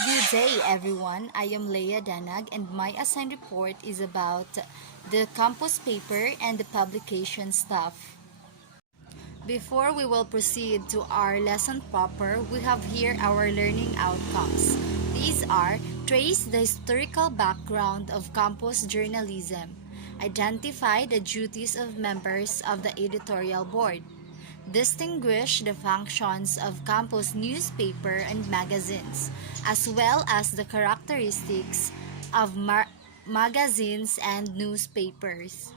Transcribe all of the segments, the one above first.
Good day, everyone. I am Leah Danag, and my assigned report is about the campus paper and the publication stuff. Before we will proceed to our lesson proper, we have here our learning outcomes. These are: trace the historical background of campus journalism, identify the duties of members of the editorial board, distinguish the functions of campus newspaper and magazines, as well as the characteristics of magazines and newspapers.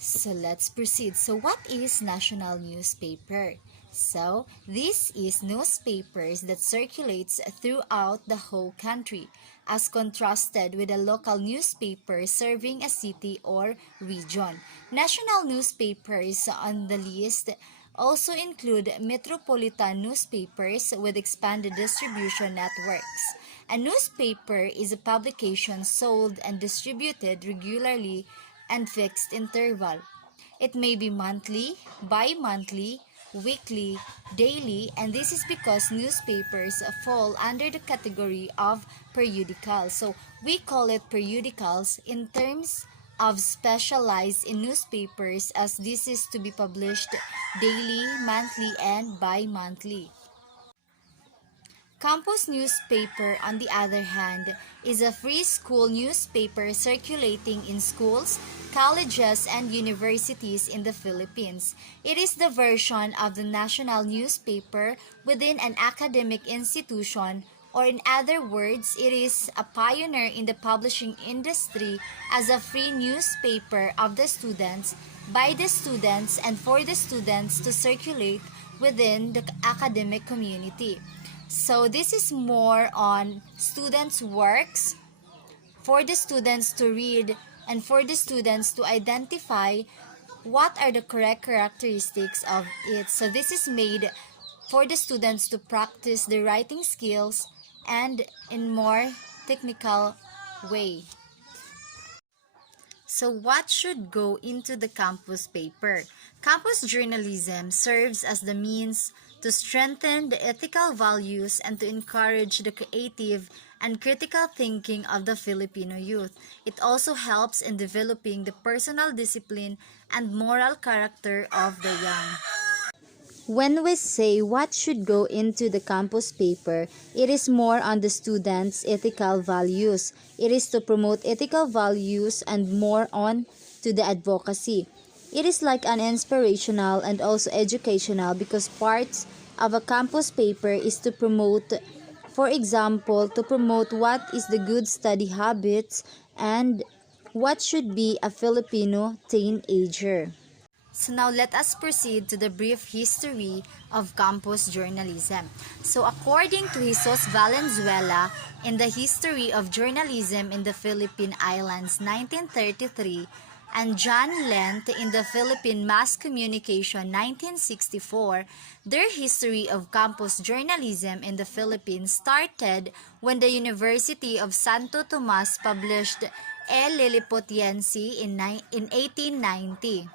So let's proceed. So what is national newspaper? So this is newspapers that circulates throughout the whole country, as contrasted with a local newspaper serving a city or region. National newspapers on the list also include metropolitan newspapers with expanded distribution networks. A newspaper is a publication sold and distributed regularly and fixed interval. It may be monthly, bi-monthly, weekly, daily, and this is because newspapers fall under the category of periodicals. So we call it periodicals in terms of specialized in newspapers, as this is to be published daily, monthly, and bi-monthly. Campus newspaper, on the other hand, is a free school newspaper circulating in schools, colleges, and universities in the Philippines. It is the version of the national newspaper within an academic institution, or in other words, it is a pioneer in the publishing industry as a free newspaper of the students, by the students, and for the students to circulate within the academic community. So this is more on students' works for the students to read and for the students to identify what are the correct characteristics of it. So this is made for the students to practice the writing skills and in more technical way. So what should go into the campus paper? Campus journalism serves as the means to strengthen the ethical values and to encourage the creative and critical thinking of the Filipino youth. It also helps in developing the personal discipline and moral character of the young. When we say what should go into the campus paper, it is more on the students' ethical values. It is to promote ethical values and more on to the advocacy. It is like an inspirational and also educational because parts of a campus paper is to promote, for example, to promote what is the good study habits and what should be a Filipino teenager. So now let us proceed to the brief history of campus journalism. So according to Jesus Valenzuela, in the History of Journalism in the Philippine Islands 1933, and John Lent in the Philippine Mass Communication 1964, their history of campus journalism in the Philippines started when the University of Santo Tomas published El Lilipotiense in 1890.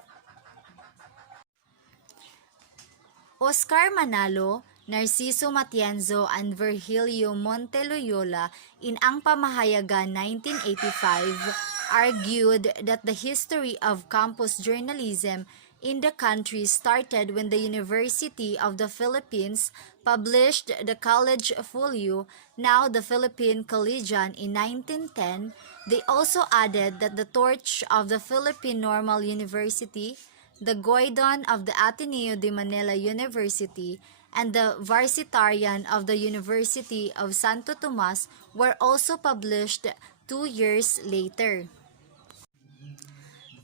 Oscar Manalo, Narciso Matienzo, and Virgilio Monteloyola in Ang Pamahayagan 1985 argued that the history of campus journalism in the country started when the University of the Philippines published the College Folio, now the Philippine Collegian, in 1910. They also added that the torch of the Philippine Normal University, the Goydon of the Ateneo de Manila University, and the Varsitarian of the University of Santo Tomas were also published 2 years later.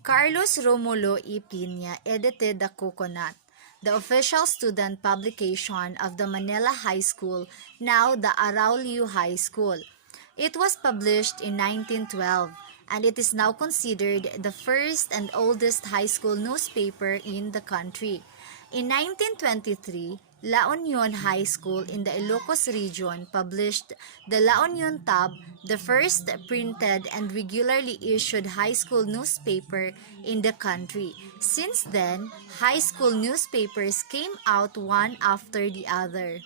Carlos Romulo E. Piña edited The Coconut, the official student publication of the Manila High School, now the Araulio High School. It was published in 1912, and it is now considered the first and oldest high school newspaper in the country. In 1923, La Union High School in the Ilocos region published the La Union Tab, the first printed and regularly issued high school newspaper in the country. Since then, high school newspapers came out one after the other.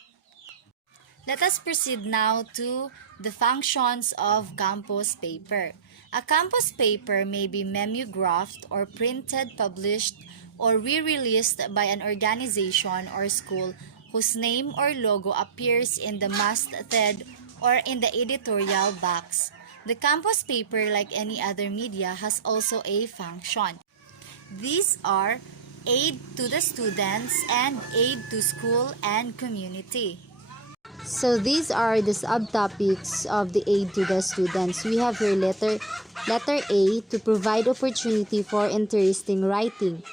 Let us proceed now to the functions of campus paper. A campus paper may be mimeographed or printed, published, or re-released by an organization or school whose name or logo appears in the masthead or in the editorial box. The campus paper, like any other media, has also a function. These are aid to the students and aid to school and community. So these are the subtopics of the aid to the students. We have here letter A, to provide opportunity for interesting writing.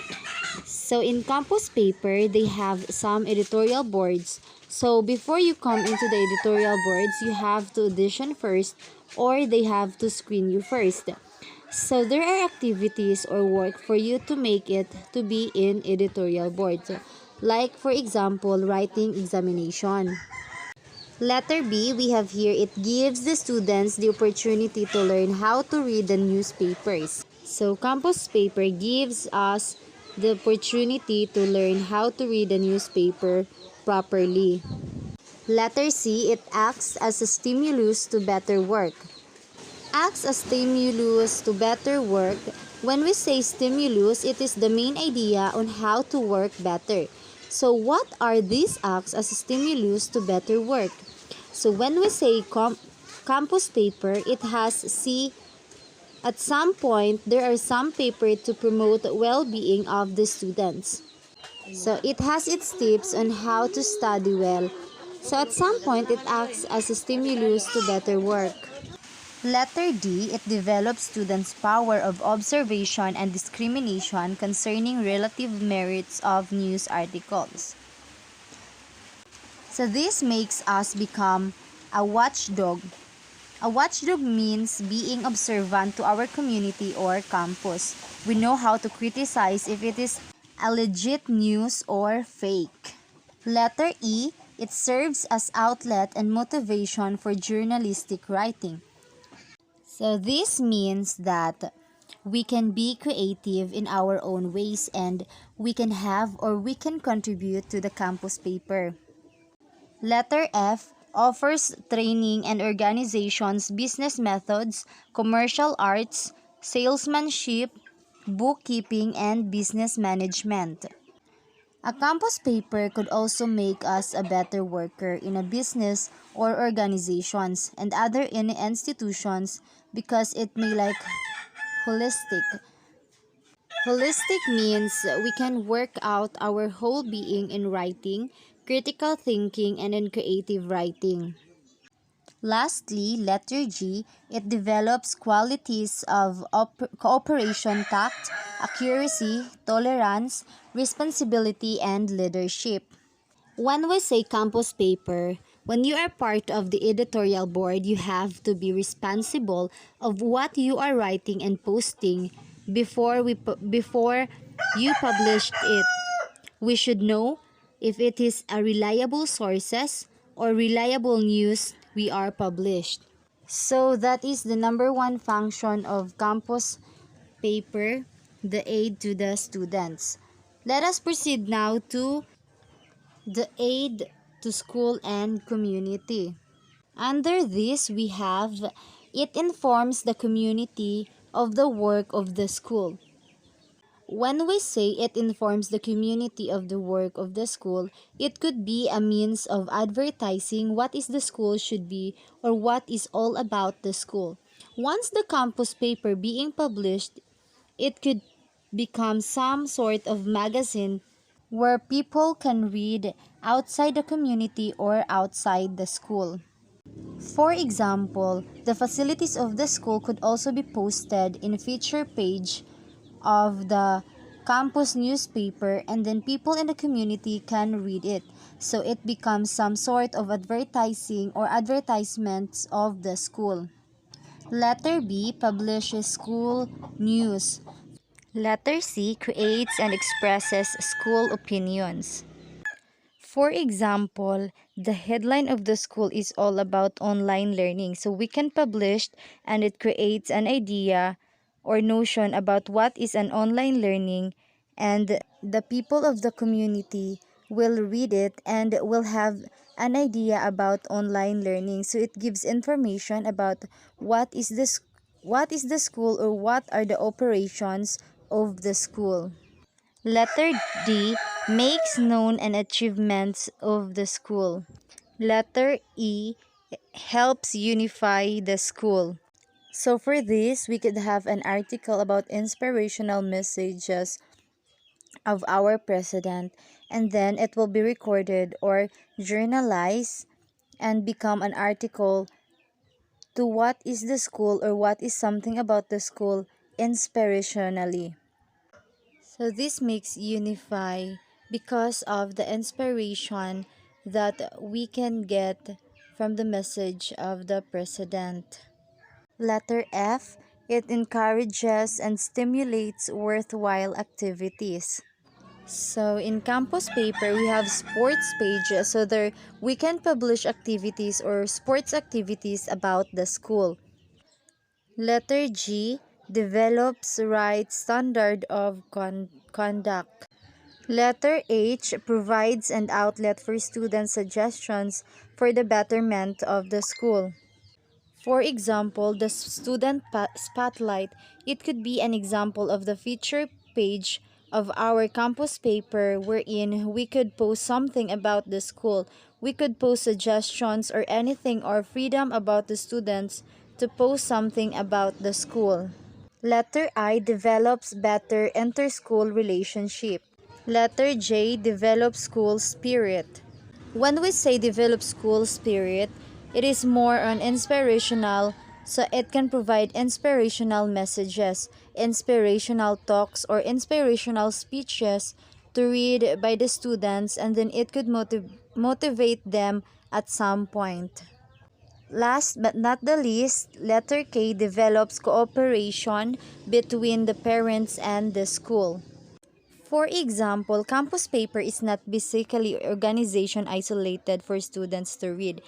So in campus paper, they have some editorial boards. So before you come into the editorial boards, you have to audition first, or they have to screen you first. So there are activities or work for you to make it to be in editorial boards. Like for example, writing examination. Letter B, we have here, it gives the students the opportunity to learn how to read the newspapers. So campus paper gives us the opportunity to learn how to read the newspaper properly. Letter C, it acts as a stimulus to better work. Acts as stimulus to better work. When we say stimulus, it is the main idea on how to work better. So what are these acts as a stimulus to better work? So when we say campus paper, it has C. At some point, there are some paper to promote well-being of the students. So it has its tips on how to study well. So at some point, it acts as a stimulus to better work. Letter D, it develops students' power of observation and discrimination concerning relative merits of news articles. So this makes us become a watchdog. A watchdog means being observant to our community or campus. We know how to criticize if it is a legit news or fake. Letter E, it serves as outlet and motivation for journalistic writing. So this means that we can be creative in our own ways, and we can have or we can contribute to the campus paper. Letter F, offers training and organizations business methods, commercial arts, salesmanship, bookkeeping, and business management. A campus paper could also make us a better worker in a business or organizations and other institutions, because it may like holistic. Holistic means we can work out our whole being in writing, critical thinking, and in creative writing. Lastly, letter G, it develops qualities of cooperation, tact, accuracy, tolerance, responsibility, and leadership. When we say campus paper, when you are part of the editorial board, you have to be responsible of what you are writing and posting before you published it. We should know if it is a reliable sources or reliable news we are published. So that is the number one function of campus paper, the aid to the students. Let us proceed now to the aid to school and community. Under this, we have it informs the community of the work of the school. When we say it informs the community of the work of the school, it could be a means of advertising what is the school should be or what is all about the school. Once the campus paper being published, it could become some sort of magazine where people can read outside the community or outside the school. For example, the facilities of the school could also be posted in feature page of the campus newspaper, and then people in the community can read it. So it becomes some sort of advertising or advertisements of the school. Letter B, publishes school news. Letter C, creates and expresses school opinions. For example, the headline of the school is all about online learning. So we can publish, and it creates an idea or notion about what is an online learning, and the people of the community will read it and will have an idea about online learning. So it gives information about what is the school, or what are the operations of the school. Letter D makes known and achievements of the school. Letter E helps unify the school. So for this, we could have an article about inspirational messages of our president, and then it will be recorded or journalized and become an article to what is the school, or what is something about the school inspirationally. So this makes unify because of the inspiration that we can get from the message of the president. Letter F, it encourages and stimulates worthwhile activities. So in campus paper, we have sports pages, so there we can publish activities or sports activities about the school. Letter G, develops right standard of conduct. Letter H, provides an outlet for student suggestions for the betterment of the school. For example, the student spotlight, it could be an example of the feature page of our campus paper wherein we could post something about the school. We could post suggestions or anything, or freedom about the students to post something about the school. Letter I, develops better inter-school relationship. Letter J, develops school spirit. When we say develop school spirit, it is more on inspirational, so it can provide inspirational messages, inspirational talks, or inspirational speeches to read by the students, and then it could motivate them at some point. Last but not the least, letter K, develops cooperation between the parents and the school. For example, campus paper is not basically organization isolated for students to read.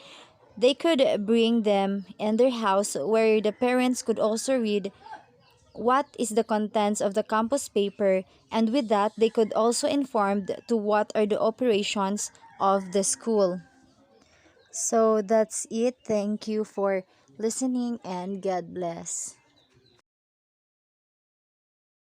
They could bring them in their house where the parents could also read what is the contents of the campus paper, and with that they could also informed to what are the operations of the school. So that's it. Thank you for listening, and God bless.